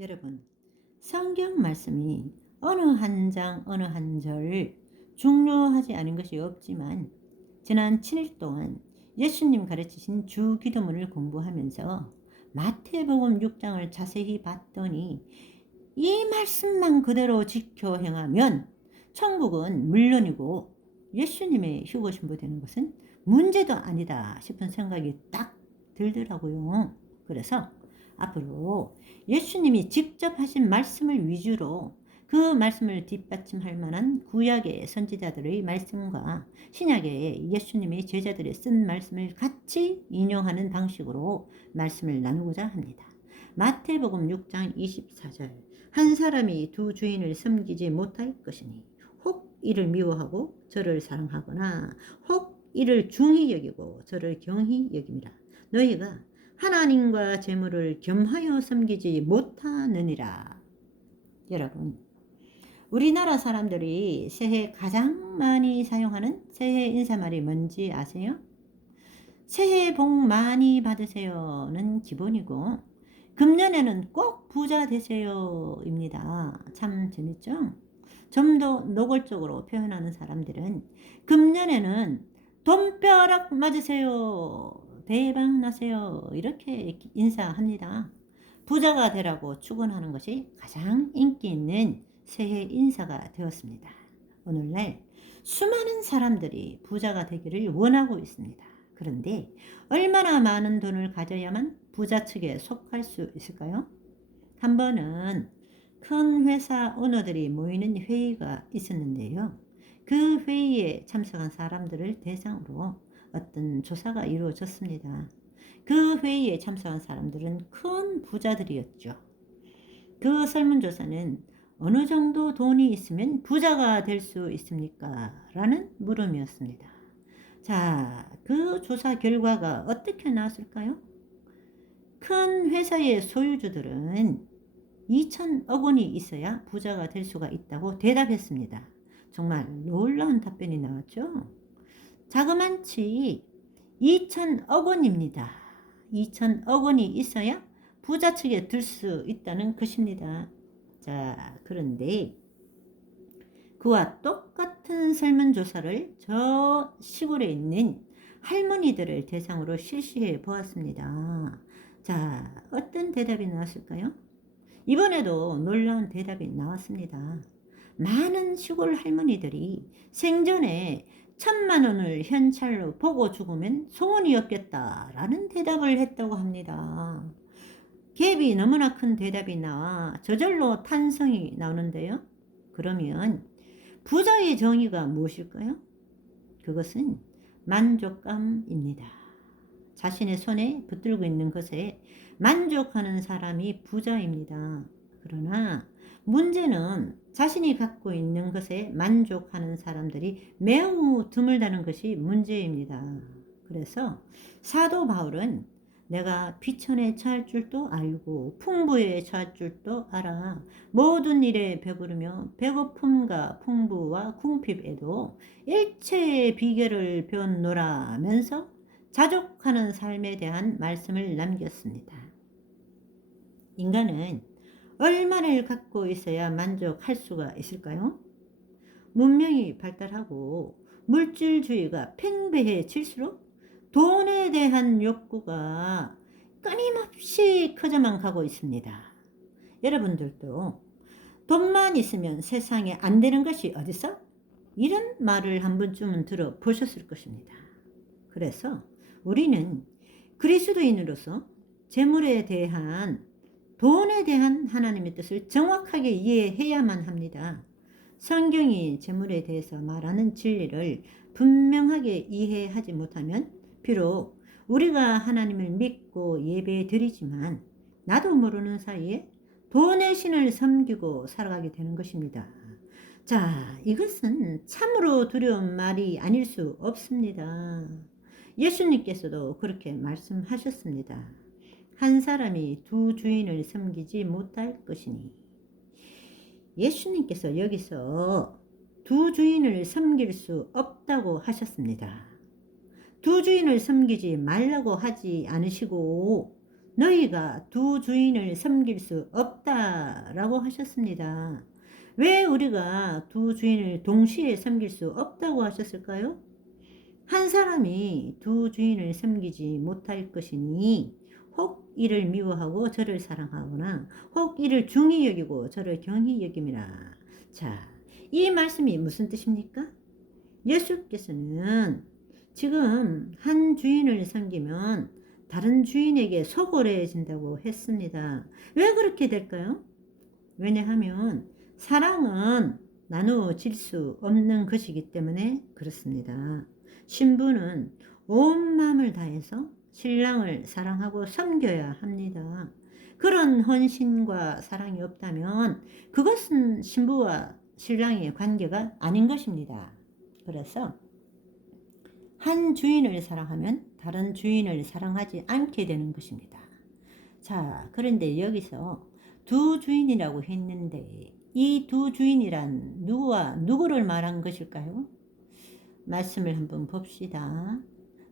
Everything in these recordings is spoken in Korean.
여러분, 성경 말씀이 어느 한 장, 어느 한 절 중요하지 않은 것이 없지만 지난 7일 동안 예수님 가르치신 주기도문을 공부하면서 마태복음 6장을 자세히 봤더니 이 말씀만 그대로 지켜 행하면 천국은 물론이고 예수님의 휴거 신부되는 것은 문제도 아니다 싶은 생각이 딱 들더라고요. 그래서 앞으로 예수님이 직접 하신 말씀을 위주로 그 말씀을 뒷받침할 만한 구약의 선지자들의 말씀과 신약의 예수님의 제자들이 쓴 말씀을 같이 인용하는 방식으로 말씀을 나누고자 합니다. 마태복음 6장 24절 한 사람이 두 주인을 섬기지 못할 것이니 혹 이를 미워하고 저를 사랑하거나 혹 이를 중히 여기고 저를 경히 여김이라. 너희가 하나님과 재물을 겸하여 섬기지 못하느니라. 여러분, 우리나라 사람들이 새해 가장 많이 사용하는 새해 인사말이 뭔지 아세요? 새해 복 많이 받으세요는 기본이고 금년에는 꼭 부자 되세요 입니다. 참 재밌죠? 좀 더 노골적으로 표현하는 사람들은 금년에는 돈벼락 맞으세요, 대박 나세요 이렇게 인사합니다. 부자가 되라고 축원하는 것이 가장 인기 있는 새해 인사가 되었습니다. 오늘날 수많은 사람들이 부자가 되기를 원하고 있습니다. 그런데 얼마나 많은 돈을 가져야만 부자 측에 속할 수 있을까요? 한 번은 큰 회사 오너들이 모이는 회의가 있었는데요. 그 회의에 참석한 사람들을 대상으로 어떤 조사가 이루어졌습니다. 그 회의에 참석한 사람들은 큰 부자들이었죠. 그 설문조사는 어느 정도 돈이 있으면 부자가 될 수 있습니까? 라는 물음이었습니다. 자, 그 조사 결과가 어떻게 나왔을까요? 큰 회사의 소유주들은 2천억 원이 있어야 부자가 될 수가 있다고 대답했습니다. 정말 놀라운 답변이 나왔죠? 자그만치 2천억 원입니다. 2천억 원이 있어야 부자 측에 들 수 있다는 것입니다. 자, 그런데 그와 똑같은 설문조사를 저 시골에 있는 할머니들을 대상으로 실시해 보았습니다. 자, 어떤 대답이 나왔을까요? 이번에도 놀라운 대답이 나왔습니다. 많은 시골 할머니들이 생전에 1,000만 원을 현찰로 보고 죽으면 소원이 없겠다라는 대답을 했다고 합니다. 갭이 너무나 큰 대답이 나와 저절로 탄성이 나오는데요. 그러면 부자의 정의가 무엇일까요? 그것은 만족감입니다. 자신의 손에 붙들고 있는 것에 만족하는 사람이 부자입니다. 그러나 문제는 자신이 갖고 있는 것에 만족하는 사람들이 매우 드물다는 것이 문제입니다. 그래서 사도 바울은 내가 비천에 처할 줄도 알고 풍부에 처할 줄도 알아 모든 일에 배부르며 배고픔과 풍부와 궁핍에도 일체의 비결을 배웠노라면서 자족하는 삶에 대한 말씀을 남겼습니다. 인간은 얼마를 갖고 있어야 만족할 수가 있을까요? 문명이 발달하고 물질주의가 팽배해질수록 돈에 대한 욕구가 끊임없이 커져만 가고 있습니다. 여러분들도 돈만 있으면 세상에 안 되는 것이 어딨어? 이런 말을 한 번쯤은 들어보셨을 것입니다. 그래서 우리는 그리스도인으로서 재물에 대한 돈에 대한 하나님의 뜻을 정확하게 이해해야만 합니다. 성경이 재물에 대해서 말하는 진리를 분명하게 이해하지 못하면 비록 우리가 하나님을 믿고 예배 드리지만 나도 모르는 사이에 돈의 신을 섬기고 살아가게 되는 것입니다. 자, 이것은 참으로 두려운 말이 아닐 수 없습니다. 예수님께서도 그렇게 말씀하셨습니다. 한 사람이 두 주인을 섬기지 못할 것이니. 예수님께서 여기서 두 주인을 섬길 수 없다고 하셨습니다. 두 주인을 섬기지 말라고 하지 않으시고 너희가 두 주인을 섬길 수 없다라고 하셨습니다. 왜 우리가 두 주인을 동시에 섬길 수 없다고 하셨을까요? 한 사람이 두 주인을 섬기지 못할 것이니 혹 이를 미워하고 저를 사랑하거나 혹 이를 중히 여기고 저를 경히 여김이라. 자, 이 말씀이 무슨 뜻입니까? 예수께서는 지금 한 주인을 섬기면 다른 주인에게 소홀해진다고 했습니다. 왜 그렇게 될까요? 왜냐하면 사랑은 나누어질 수 없는 것이기 때문에 그렇습니다. 신부는 온 마음을 다해서 신랑을 사랑하고 섬겨야 합니다. 그런 헌신과 사랑이 없다면 그것은 신부와 신랑의 관계가 아닌 것입니다. 그래서 한 주인을 사랑하면 다른 주인을 사랑하지 않게 되는 것입니다. 자, 그런데 여기서 두 주인이라고 했는데 이 두 주인이란 누구와 누구를 말한 것일까요? 말씀을 한번 봅시다.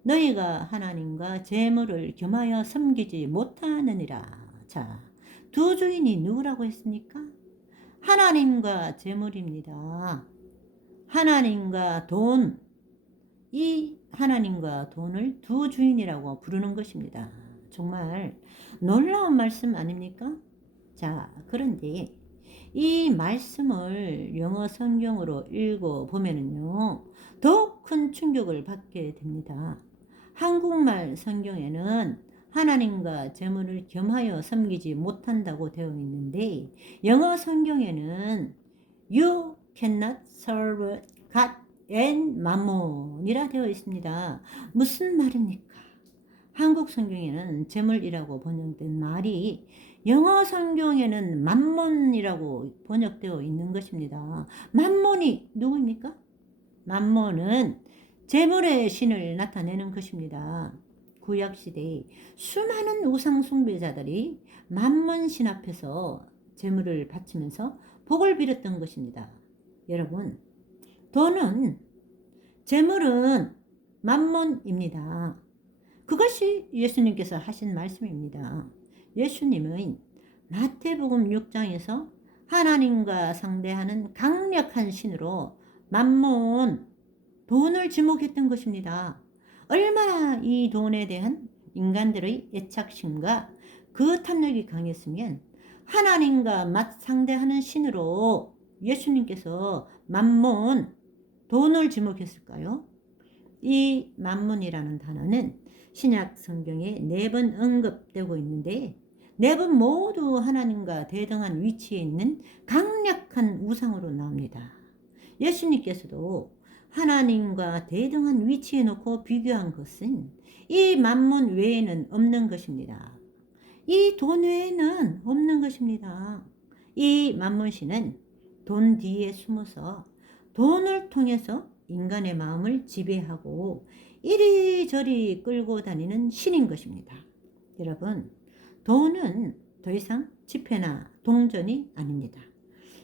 너희가 하나님과 재물을 겸하여 섬기지 못하느니라. 자, 두 주인이 누구라고 했습니까? 하나님과 재물입니다. 하나님과 돈, 이 하나님과 돈을 두 주인이라고 부르는 것입니다. 정말 놀라운 말씀 아닙니까? 자, 그런데 이 말씀을 영어 성경으로 읽어보면요, 더욱 큰 충격을 받게 됩니다. 한국말 성경에는 하나님과 재물을 겸하여 섬기지 못한다고 되어 있는데, 영어 성경에는 You cannot serve God and mammon이라 되어 있습니다. 무슨 말입니까? 한국 성경에는 재물이라고 번역된 말이 영어 성경에는 맘몬이라고 번역되어 있는 것입니다. 맘몬이 누구입니까? 맘몬은 재물의 신을 나타내는 것입니다. 구약시대에 수많은 우상 숭배자들이 맘몬 신 앞에서 재물을 바치면서 복을 빌었던 것입니다. 여러분, 돈은, 재물은 맘몬입니다. 그것이 예수님께서 하신 말씀입니다. 예수님은 마태복음 6장에서 하나님과 상대하는 강력한 신으로 맘몬, 돈을 지목했던 것입니다. 얼마나 이 돈에 대한 인간들의 애착심과 그 탐욕이 강했으면 하나님과 상대하는 신으로 예수님께서 맘몬, 돈을 지목했을까요? 이 맘몬이라는 단어는 신약 성경에 4번 언급되고 있는데 4번 모두 하나님과 대등한 위치에 있는 강력한 우상으로 나옵니다. 예수님께서도 하나님과 대등한 위치에 놓고 비교한 것은 이 맘몬 외에는 없는 것입니다. 이 돈 외에는 없는 것입니다. 이 맘몬신은 돈 뒤에 숨어서 돈을 통해서 인간의 마음을 지배하고 이리저리 끌고 다니는 신인 것입니다. 여러분, 돈은 더 이상 지폐나 동전이 아닙니다.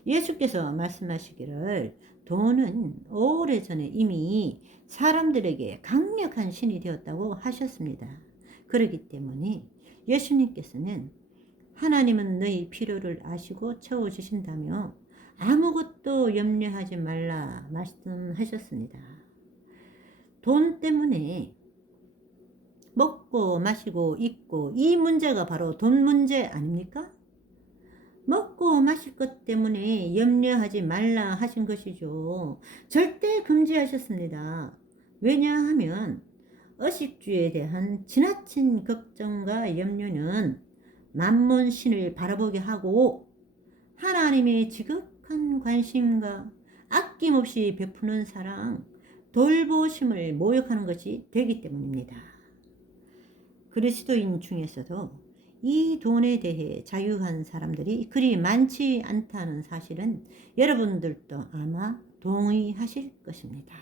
예수께서 말씀하시기를 돈은 오래전에 이미 사람들에게 강력한 신이 되었다고 하셨습니다. 그렇기 때문에 예수님께서는 하나님은 너희 필요를 아시고 채워주신다며 아무것도 염려하지 말라 말씀하셨습니다. 돈 때문에 먹고 마시고 입고 이 문제가 바로 돈 문제 아닙니까? 먹고 마실 것 때문에 염려하지 말라 하신 것이죠. 절대 금지하셨습니다. 왜냐하면 의식주에 대한 지나친 걱정과 염려는 맘몬 신을 바라보게 하고 하나님의 지극한 관심과 아낌없이 베푸는 사랑, 돌보심을 모욕하는 것이 되기 때문입니다. 그리스도인 중에서도 이 돈에 대해 자유한 사람들이 그리 많지 않다는 사실은 여러분들도 아마 동의하실 것입니다.